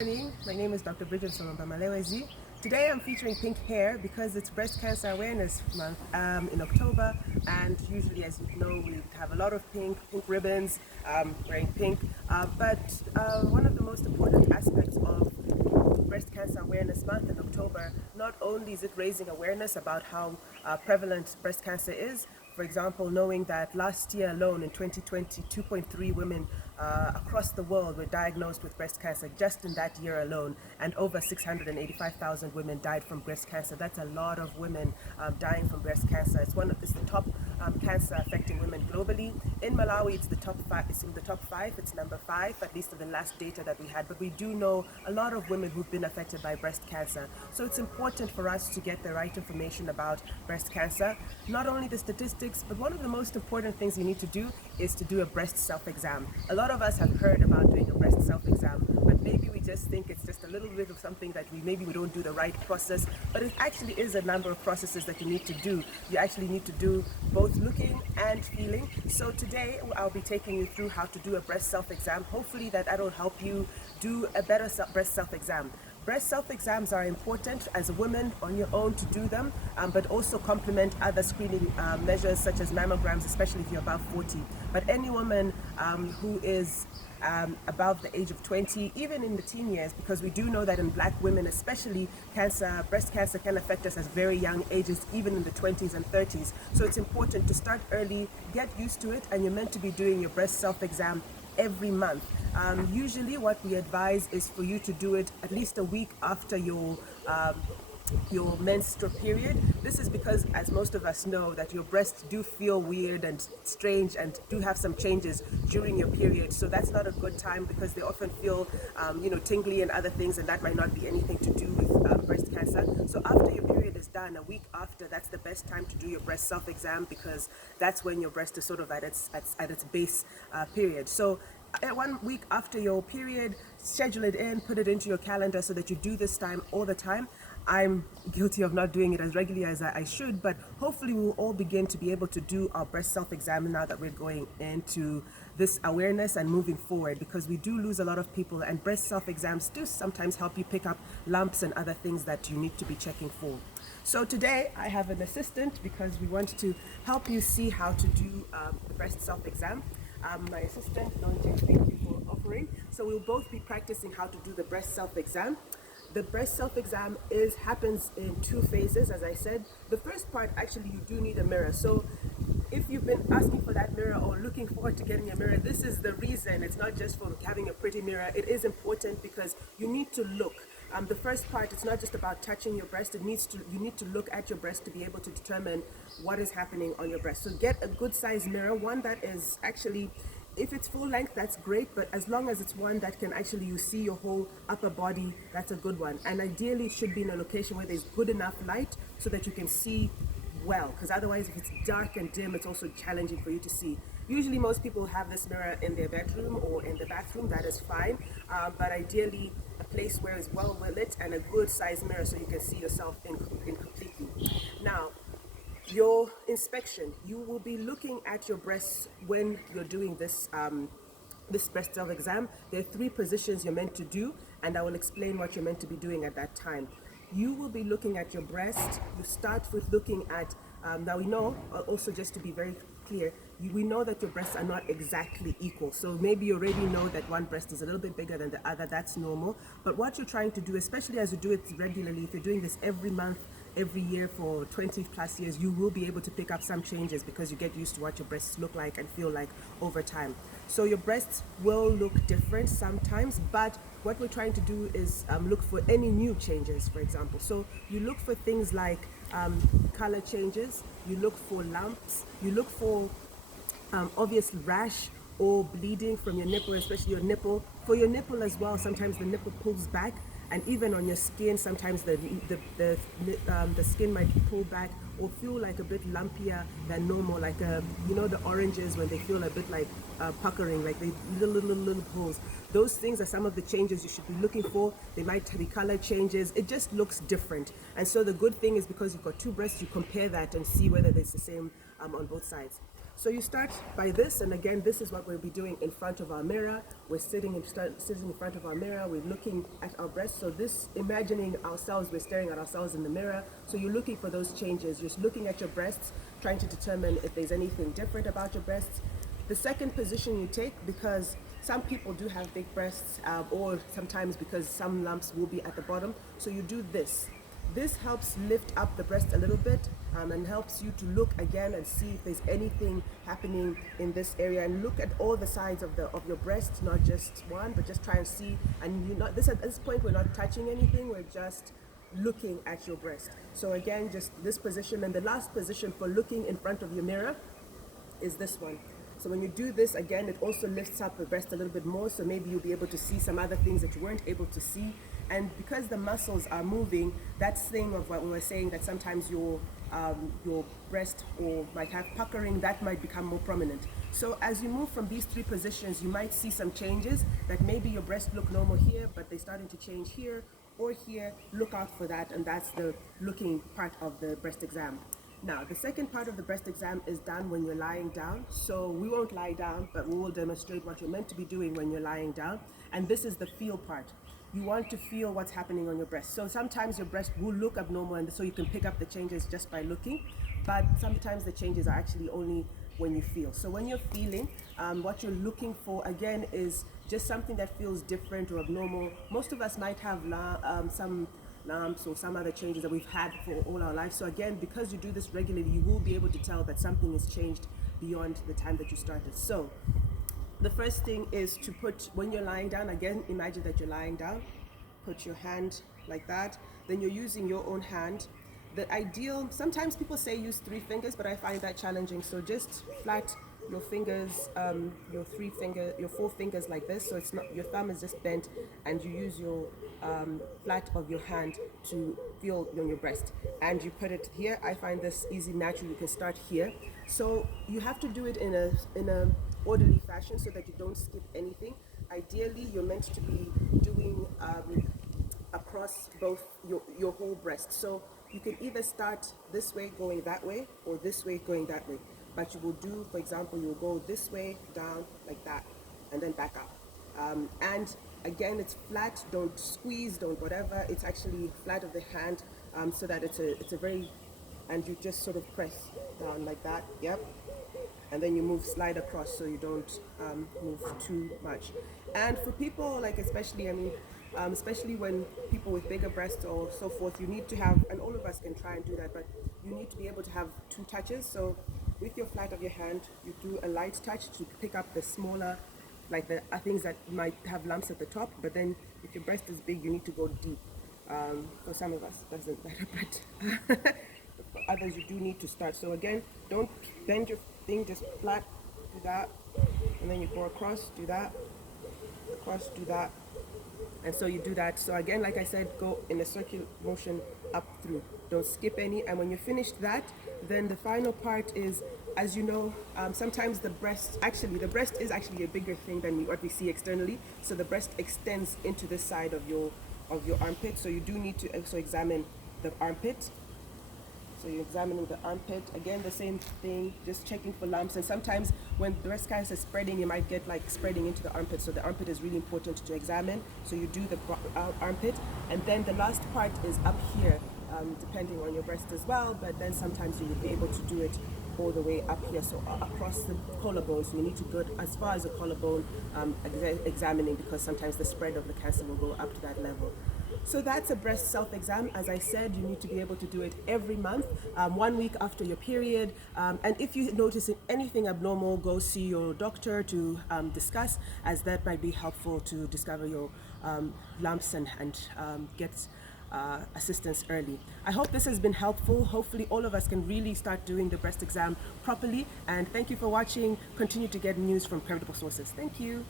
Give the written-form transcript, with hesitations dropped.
Good morning, my name is Dr. Bridget Solomba Malewezi. Today I'm featuring pink hair because it's Breast Cancer Awareness Month in October, and usually, as you know, we have a lot of pink ribbons, wearing pink, but one of the most important aspects of Breast Cancer Awareness Month in October, not only is it raising awareness about how prevalent breast cancer is. For example, knowing that last year alone in 2020, 2.3 women across the world were diagnosed with breast cancer just in that year alone, and over 685,000 women died from breast cancer. That's a lot of women dying from breast cancer. It's the top cancer affecting women globally. In Malawi, it's the top five. It's in the top five. It's number 5, at least in the last data that we had. But we do know a lot of women who've been affected by breast cancer. So it's important for us to get the right information about breast cancer. Not only the statistics, but one of the most important things you need to do is to do a breast self-exam. A lot of us have heard about doing a breast self-exam, but maybe we just think it's just a little bit of something that we don't do the right process, but it actually is a number of processes that you need to do. You actually need to do both looking and feeling. So today I'll be taking you through how to do a breast self-exam. Hopefully that'll help you do a better breast self-exam. Breast self-exams are important as a woman on your own to do them, but also complement other screening measures such as mammograms, especially if you're above 40. But any woman who is above the age of 20, even in the teen years, because we do know that in black women especially, breast cancer can affect us at very young ages, even in the 20s and 30s. So it's important to start early, get used to it, and you're meant to be doing your breast self-exam every month. Usually what we advise is for you to do it at least a week after your menstrual period. This is because, as most of us know, that your breasts do feel weird and strange and do have some changes during your period. So that's not a good time because they often feel tingly and other things, and that might not be anything to do with breast cancer. So after your period is done, a week after, that's the best time to do your breast self-exam, because that's when your breast is sort of at its base period. So 1 week after your period, schedule it in, put it into your calendar so that you do this time all the time. I'm guilty of not doing it as regularly as I should, but hopefully we'll all begin to be able to do our breast self-exam now that we're going into this awareness and moving forward, because we do lose a lot of people, and breast self-exams do sometimes help you pick up lumps and other things that you need to be checking for. So today I have an assistant because we want to help you see how to do the breast self-exam. My assistant, Nonje, thank you for offering. So we'll both be practicing how to do the breast self-exam. The breast self-exam happens in 2 phases, as I said. The first part, actually, you do need a mirror. So if you've been asking for that mirror or looking forward to getting a mirror, this is the reason. It's not just for having a pretty mirror. It is important because you need to look. The first part, it's not just about touching your breast. You need to look at your breast to be able to determine what is happening on your breast. So get a good size mirror, one that is actually, if it's full length, that's great, but as long as it's one that can actually, you see your whole upper body, that's a good one. And ideally it should be in a location where there's good enough light so that you can see well, because otherwise if it's dark and dim, it's also challenging for you to see. Usually most people have this mirror in their bedroom or in the bathroom. That is fine, but ideally a place where it's well lit and a good size mirror so you can see yourself in completely. Now, your inspection, you will be looking at your breasts when you're doing this breast self-exam. There are 3 positions you're meant to do, and I will explain what you're meant to be doing at that time. You will be looking at your breast. You start with looking at, now we know, also just to be very clear, we know that your breasts are not exactly equal. So maybe you already know that one breast is a little bit bigger than the other. That's normal. But what you're trying to do, especially as you do it regularly, if you're doing this every month, every year for 20 plus years, you will be able to pick up some changes because you get used to what your breasts look like and feel like over time. So your breasts will look different sometimes, but what we're trying to do is look for any new changes, for example. So you look for things like color changes, you look for lumps, you look for obvious rash or bleeding from your nipple, especially your nipple. For your nipple as well, sometimes the nipple pulls back, and even on your skin, sometimes the skin might pull back or feel like a bit lumpier than normal, like the oranges when they feel a bit like puckering, like they little pulls. Those things are some of the changes you should be looking for. They might be color changes. It just looks different. And so the good thing is, because you've got 2 breasts, you compare that and see whether it's the same on both sides. So you start by this, and again, this is what we'll be doing in front of our mirror. We're sitting in front of our mirror. We're looking at our breasts. So this, imagining ourselves, we're staring at ourselves in the mirror. So you're looking for those changes. You're looking at your breasts, trying to determine if there's anything different about your breasts. The second position you take, because some people do have big breasts, or sometimes because some lumps will be at the bottom. So you do this. This helps lift up the breast a little bit, and helps you to look again and see if there's anything happening in this area, and look at all the sides of your breast, not just one, but just try and see. And you not this at this point we're not touching anything, we're just looking at your breast. So again, just this position. And the last position for looking in front of your mirror is this one. So when you do this, again, it also lifts up the breast a little bit more, so maybe you'll be able to see some other things that you weren't able to see. And because the muscles are moving, that thing of what we were saying, that sometimes your breast or might have puckering, that might become more prominent. So as you move from these three positions, you might see some changes, that maybe your breasts look normal here, but they're starting to change here or here. Look out for that, and that's the looking part of the breast exam. Now, the second part of the breast exam is done when you're lying down. So we won't lie down, but we will demonstrate what you're meant to be doing when you're lying down. And this is the feel part. You want to feel what's happening on your breast. So sometimes your breast will look abnormal, and so you can pick up the changes just by looking. But sometimes the changes are actually only when you feel. So when you're feeling, what you're looking for, again, is just something that feels different or abnormal. Most of us might have some lumps or some other changes that we've had for all our lives. So again, because you do this regularly, you will be able to tell that something has changed beyond the time that you started. So the first thing is to put, when you're lying down, again, imagine that you're lying down, put your hand like that, then you're using your own hand. The ideal, sometimes people say use 3 fingers, but I find that challenging. So just flat your fingers, your 4 fingers like this. So it's not, your thumb is just bent, and you use your flat of your hand to feel on your breast, and you put it here. I find this easy, natural. You can start here. So you have to do it in a orderly fashion so that you don't skip anything. Ideally, you're meant to be doing across both your whole breast. So you can either start this way going that way, or this way going that way. But you will do, for example, you'll go this way, down, like that, and then back up. And again, it's flat, don't squeeze, don't whatever. It's actually flat of the hand, so that it's a very, and you just sort of press down like that, yep. And then you slide across, so you don't move too much. And for people, like especially when people with bigger breasts or so forth, you need to have, and all of us can try and do that, but you need to be able to have 2 touches. So with your flat of your hand, you do a light touch to pick up the smaller, like the things that might have lumps at the top. But then if your breast is big, you need to go deep. For some of us, it doesn't matter, but for others, you do need to start. So again, don't bend your thing, just flat, do that, and then you go across, do that, across, do that. And so you do that. So again, like I said, go in a circular motion up through. Don't skip any. And when you finished that, then the final part is, as you know, sometimes the breast is actually a bigger thing than what we see externally. So the breast extends into this side of your armpit. So you do need to also examine the armpit. So you're examining the armpit. Again, the same thing, just checking for lumps. And sometimes when the breast cancer is spreading, you might get like spreading into the armpit. So the armpit is really important to examine. So you do the armpit. And then the last part is up here, depending on your breast as well. But then sometimes you will be able to do it all the way up here, so across the collarbone. So you need to go as far as the collarbone, examining, because sometimes the spread of the cancer will go up to that level. So that's a breast self-exam. As I said, you need to be able to do it every month, 1 week after your period. And if you notice anything abnormal, go see your doctor to discuss, as that might be helpful to discover your lumps and get assistance early. I hope this has been helpful. Hopefully all of us can really start doing the breast exam properly. And thank you for watching. Continue to get news from credible sources. Thank you.